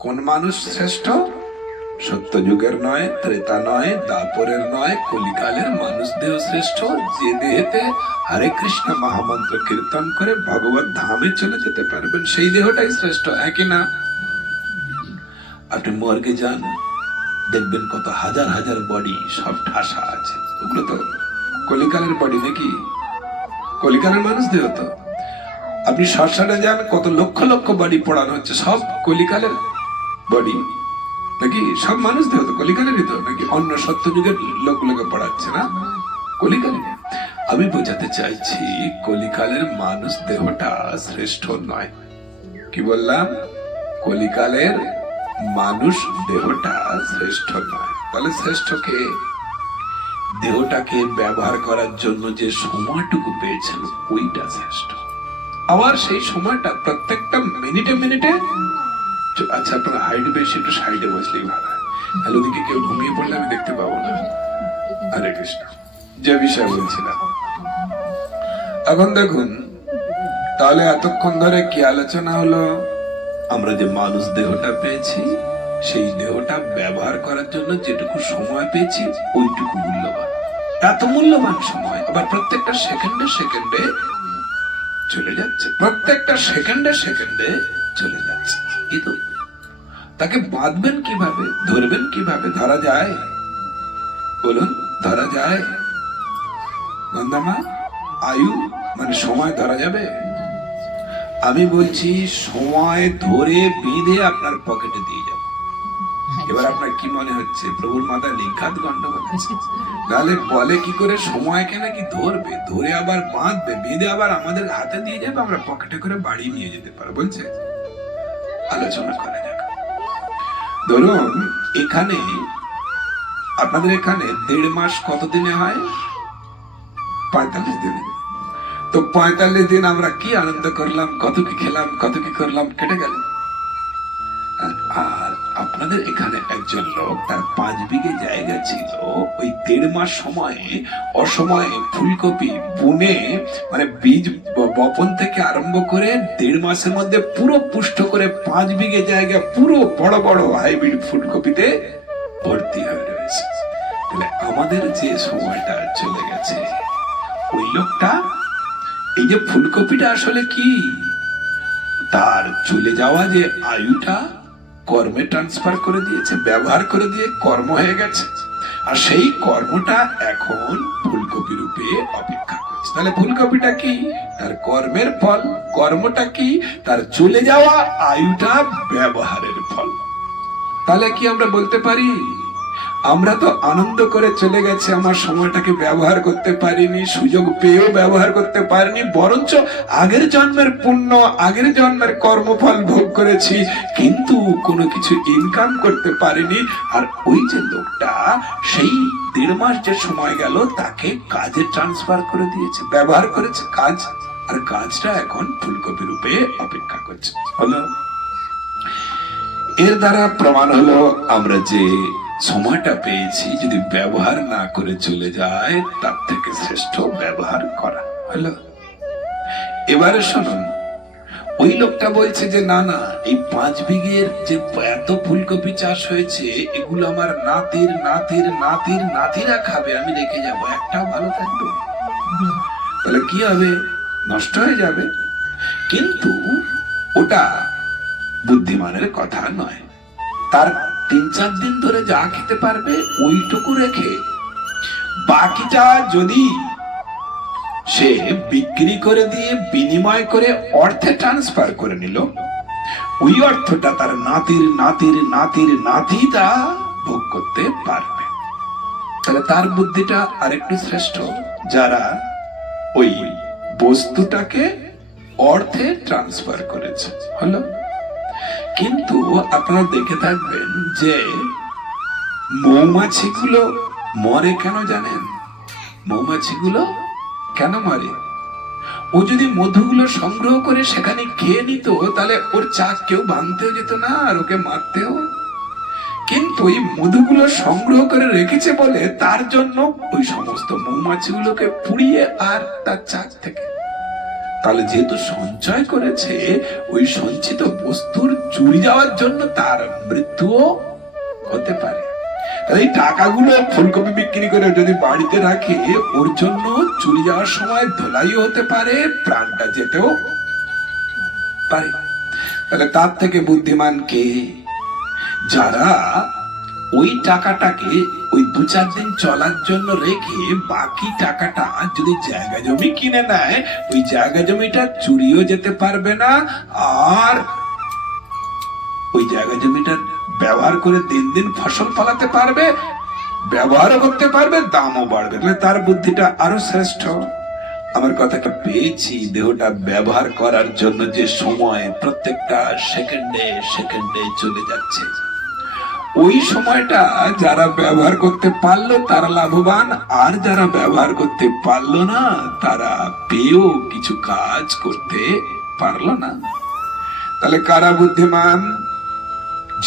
কোন মানুষ শ্রেষ্ঠ? সত্যযুগের নয়, ত্রেতা নয়, দাপরের নয়, কলিকালের মানুষ দেহ শ্রেষ্ঠ, যে দেহেতে হরে কৃষ্ণ মহামন্ত্র কীর্তন করে ভগবত ধামে চলে যেতে পারবেন, সেই দেহটাই শ্রেষ্ঠ। একই না? আপনি মর্গে যান, দেখবেন কত হাজার হাজার বডি সব ঠাসা আছে, ওগুলো তো কলিকালের বডি নাকি? কলিকালের মানুষ দেহ তো। আপনি শ্মশানে যান, কত লক্ষ লক্ষ বডি পড়ানো হচ্ছে, সব কলিকালের বডি নাকি? সব মানুষ দেহ তো কলিকালেরই তো নাকি? অন্য সত্যযুগের লোকগুলোকে পড়াচ্ছে না, কলিকালের। আমি বোঝাতে চাইছি কলিকালের মানুষ দেহটা শ্রেষ্ঠ নয়। কি বললাম? কলিকালের মানুষ দেহটা শ্রেষ্ঠ নয়। তাহলে শ্রেষ্ঠ কে? দেহটাকে ব্যবহার করার জন্য যে সময়টুকু পেয়েছেন ওইটা শ্রেষ্ঠ। আবার সেই সময়টা প্রত্যেকটা মিনিটে মিনিটে। আচ্ছা, আপনার হাইট বেশি, একটু সাইডে বসলেই ভালো হয়। হ্যালো দিকে কেউ ঘুমিয়ে পড়লে আমি দেখতে পাবো না। হরে কৃষ্ণ। যে বিষয় বলছিলাম, এখন দেখুন, তাহলে এতক্ষণ ধরে কি আলোচনা হলো? আমরা যে মানুষ দেহটা পেয়েছি, সেই দেহটা ব্যবহার করার জন্য যেটুকু সময় পেয়েছি ওইটুকু মূল্যবান। এত মূল্যবান সময় আবার প্রত্যেকটা সেকেন্ডে সেকেন্ডে চলে যাচ্ছে, প্রত্যেকটা সেকেন্ডে সেকেন্ডে চলে যাচ্ছে। কিন্তু তাকে বাঁধবেন কিভাবে, ধরবেন কিভাবে? ধরা যায়? বলুন, ধরা যায়? গন্ধামা, আয়ু মানে সময় ধরা যাবে? আমি বলছি সময় ধরে বেঁধে আপনার পকেটে দিয়ে যাব। এবার আপনার কি মনে হচ্ছে প্রভুর মাথায় নিঘাত গন্ডগোল আছে? তাহলে বলে কি করে সময়কে নাকি ধরবে, ধরে আবার বাঁধবে, বেঁধে আবার আমাদের হাতে দিয়ে যাবে, আমরা পকেটে করে বাড়ি নিয়ে যেতে পারবো বলছে। আলোচনা করা যাক। ধরুন এখানে আপনাদের এখানে 1.5 মাস কত দিনে হয়? 45 দিনে। তো 45 দিন আমরা কি আনন্দ করলাম, কত কি খেলাম, কত কি করলাম, কেটে গেল। আর আপনাদের এখানে একজন লোক, তার 5 বিঘে জায়গা ছিল, ওই 1.5 মাস সময়ে অসময়ে ফুলকপি বুনে, মানে বীজ বপন থেকে আরম্ভ করে 1.5 মাসের মধ্যে পুরো পুষ্ট করে 5 বিঘে জায়গা পুরো বড় বড় হাইব্রিড ফুলকপিতে ভর্তি হয়ে রয়েছে। তাহলে আমাদের যে সময়টা চলে গেছে, ওই লোকটা এই যে ফুলকপিটা আসলে কি, তার চলে যাওয়া যে আয়ুটা কর্মে ট্রান্সফার করে দিয়েছে, ব্যবহার করে দিয়ে কর্ম হয়ে গেছে, আর সেই কর্মটা এখন ফুলকপি রূপে অপেক্ষা করছে। তাহলে ফুলকপিটা কি? তার কর্মের ফল। কর্মটা কি? তার চলে যাওয়া আয়ুটা ব্যবহারের ফল। তাহলে কি আমরা বলতে পারি আমরা তো আনন্দ করে চলে গেছে, আমার সময়টাকে ব্যবহার করতে পারিনি, সুযোগ পেয়েও ব্যবহার করতে পারিনি, বরঞ্চ আগের জন্মের পুণ্য, আগের জন্মের কর্মফল ভোগ করেছি, কিন্তু কোনো কিছু ইনকাম করতে পারিনি। আর ওই যে লোকটা সেই 1.5 মাস যে সময় গেল তাকে কাজে ট্রান্সফার করে দিয়েছে, ব্যবহার করেছে কাজ, আর কাজটা এখন ফুলকপি রূপে অপেক্ষা করছে। হলো? এর দ্বারা প্রমাণ হলো আমরা যে সময়টা পেয়েছি যদি ব্যবহার না করে চলে যায়, তার থেকে শ্রেষ্ঠ ব্যবহার করা। হলো? এবারে শুনুন, ওই লোকটা বলছে যে না না, এই 5 বিঘের যে এত ফুলকপি চাষ হয়েছে, এগুলো আমার নাতির নাতির নাতির নাতিরা খাবে, আমি রেখে যাবো, একটাও ভালো থাকবে? তাহলে কি হবে? নষ্ট হয়ে যাবে। কিন্তু ওটা বুদ্ধিমানের কথা নয়। তার 3-4 দিন ধরে যা খেতে পারবে ওইটুকু রেখে বাকিটা যদি সে বিক্রি করে দিয়ে বিনিময় করে অর্থে ট্রান্সফার করে নিল, ওই অর্থটা তার নাতির নাতির নাতির নাতিটা ভোগ করতে পারবে। তাহলে তার বুদ্ধিটা আরেকটু শ্রেষ্ঠ, যারা ওই বস্তুটাকে অর্থে ট্রান্সফার করেছে। হলো? কিন্তু আপনারা দেখে থাকবেন যে মৌমাছিগুলো মরে কেন জানেন? মৌমাছিগুলো কেন মরে? ও যদি মধুগুলো সংগ্রহ করে সেখানে খেয়ে নিত, তাহলে ওর চাক কেউ ভাঙতেও যেত না, আর ওকে মারতেও। কিন্তু এই মধুগুলো সংগ্রহ করে রেখেছে বলে তার জন্য ওই সমস্ত মৌমাছিগুলোকে পুড়িয়ে আর তার চাক থেকে তাহলে যেহেতু সঞ্চয় করেছে, ওই সঞ্চিত বস্তুর চুরি যাওয়ার জন্য তার মৃত্যুও হতে পারে। তাহলে এই টাকাগুলো ফুলকপি বিক্রি করে যদি বাড়িতে রাখে, ওর জন্য চুরি যাওয়ার সময় ধোলাইও হতে পারে, প্রাণটা যেতেও পারে। তাহলে তার থেকে বুদ্ধিমান কে? যারা ওই টাকাটাকে ওই 2-4 দিন চলার জন্য রেখে বাকি টাকাটা যদি জায়গা জমি কিনে নেয়, ওই জায়গা জমিটা চুরিও যেতে পারবে না, আর ওই জায়গা জমিটা ব্যবহার করে দিন দিন ফসল ফলাতে পারবে, ব্যবহারও করতে পারবে, দামও বাড়বে। তার বুদ্ধিটা আরো শ্রেষ্ঠ। আমার কথাটা পেয়েছি। দেহটা ব্যবহার করার জন্য যে সময় প্রত্যেকটা সেকেন্ডে সেকেন্ডে চলে যাচ্ছে, ওই সময়টা যারা ব্যবহার করতে পারলো তারা লাভবান, আর যারা ব্যবহার করতে পারলো না তারা পেয়েও কিছু কাজ করতে পারলো না। তাহলে কারা বুদ্ধিমান?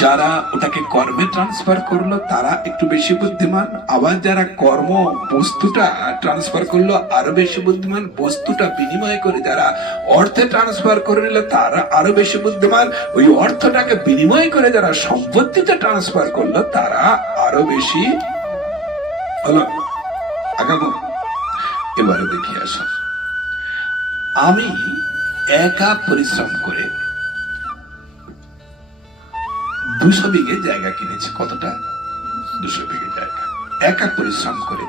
যারা ওটাকে কর্মে ট্রান্সফার করলো তারা একটু বেশি বুদ্ধিমান, আবার যারা কর্ম বস্তুটা ট্রান্সফার করলো আরো বেশি বুদ্ধিমান, বস্তুটা বিনিময় করে যারা অর্থে ট্রান্সফার করে নিল তারা আরো বেশি বুদ্ধিমান, ওই অর্থটাকে বিনিময় করে যারা সম্পত্তিতে ট্রান্সফার করলো তারা আরো বেশি হলো। আগামো এবারে দেখি আসুন। আমি একা পরিশ্রম করে 200 বিঘে জায়গা কিনেছি। কতটা? 200 বিঘে জায়গা। একা পরিশ্রম করে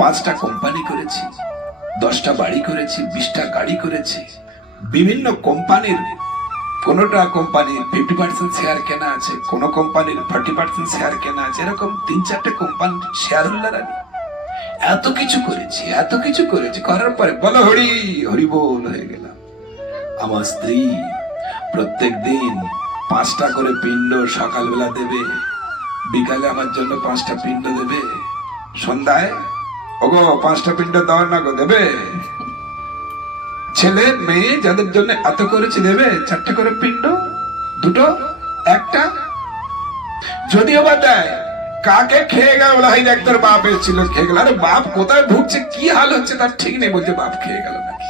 5টা কোম্পানি করেছি, 10টা বাড়ি করেছি, 20টা গাড়ি করেছি। বিভিন্ন কোম্পানির, কোনটা কোম্পানির 50% শেয়ার কেনা আছে, কোন কোম্পানির 40% শেয়ার কেনা আছে, এরকম 3-4টে কোম্পানির শেয়ার হোল্ডার আমি। এত কিছু করেছি, এত কিছু করেছি, করার পরে বলো হরি হরি বল হয়ে গেলাম। আমার স্ত্রী প্রত্যেক দিন 5টা করে পিণ্ড সকালবেলা দেবে, বিকালে আমার জন্য 5টা পিণ্ড দেবে, সন্ধ্যায় ওগো 5টা পিণ্ড দেওয়ার না গো দেবে। ছেলে মেয়ে যাদের জন্য এত করেছি দেবে 4টে করে পিণ্ড, 2টো 1টা। যদিও বা দেয়, কাকে খেয়ে গেল বলে হয় দেখ তোর বাপ এসেছিল খেয়ে গেল। আরে বাপ কোথায় ভুগছে, কি হাল হচ্ছে তার ঠিক নেই, বলছে বাপ খেয়ে গেল নাকি।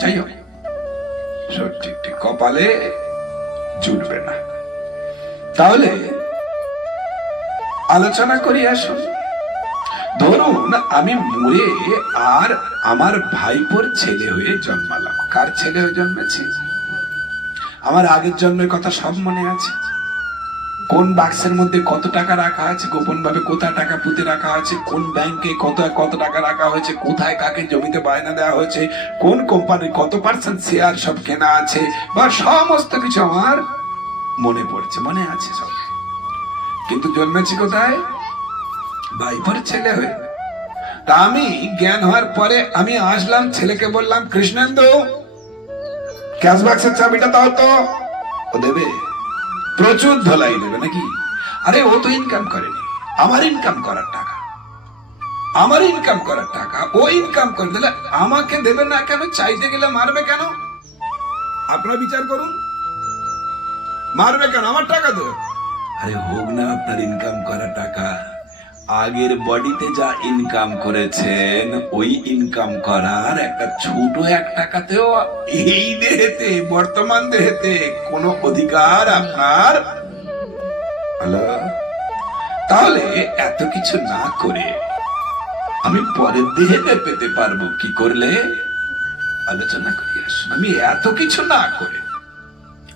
যাই হোক, সব ঠিক ঠিক কপালে জুটবে না। তাহলে আলোচনা করি আসুন। ধরুন আমি মরে আর আমার ভাইপোর ছেলে হয়ে জন্মালাম। কার ছেলে হয়ে জন্মেছি? আমার আগের জন্মের কথা সব মনে আছে। কোন বাক্সের মধ্যে কত টাকা রাখা আছে, গোপন ভাবে কোথায় টাকা পুঁতে রাখা আছে, কোন ব্যাংকে কত টাকা রাখা হয়েছে, কোথায় কাকে জমিতে বায়না দেওয়া হয়েছে, কোন কোম্পানির কত % শেয়ার সব কেনা আছে, বা সমস্ত কিছু আমার মনে পড়ছে, মনে আছে সব। কিন্তু জন্মেছি কোথায়? ভাইপোর ছেলে হয়ে। তা আমি জ্ঞান হওয়ার পরে আমি আসলাম, ছেলেকে বললাম কৃষ্ণেন্দু ক্যাশ বাক্সের চাবিটা দাও তো। ও দেবে? প্রচুর ধলাই দেবে নাকি? আরে ও তো ইনকাম করেনি, আমার ইনকাম করার টাকা, আমার ইনকাম করার টাকা ও ইনকাম করে দিলে আমাকে দেবে না কেন? চাইতে গেলে মারবে কেন? আপনারা বিচার করুন, মারবে কেন? আমার টাকা তো। আরে হোক না আপনার ইনকাম করা টাকা, আগের বডিতে যা ইনকাম করেছেন ওই ইনকাম করার একটা ছোট 1 টাকাতেও এই দেহেতে, বর্তমান দেহেতে কোনো অধিকার আপনার হলো। তাহলে এত কিছু না করে আমি পরের দেহেতে পেতে পারবো কি করলে? আলোচনা করি আসুন। আমি এত কিছু না করে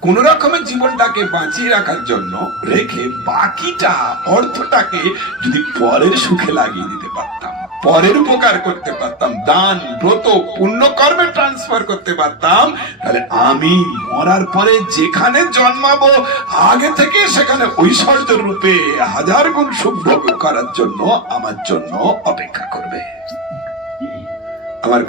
কোন রকমের জীবনটাকে বাঁচিয়ে রাখার জন্য রেখে বাকিটা অর্থটাকে যদি পরের সুখে লাগিয়ে দিতে পারতাম, পরের উপকার করতে পারতাম, দান ব্রত পুণ্য কর্মে ট্রান্সফার করতে পারতাম, তাহলে আমি মরার পরে যেখানে জন্মাবো আগে থেকে সেখানে ঐশ্বর্য রূপে 1000 গুণ সুখ ভোগ করার জন্য আমার জন্য অপেক্ষা করবে। আমার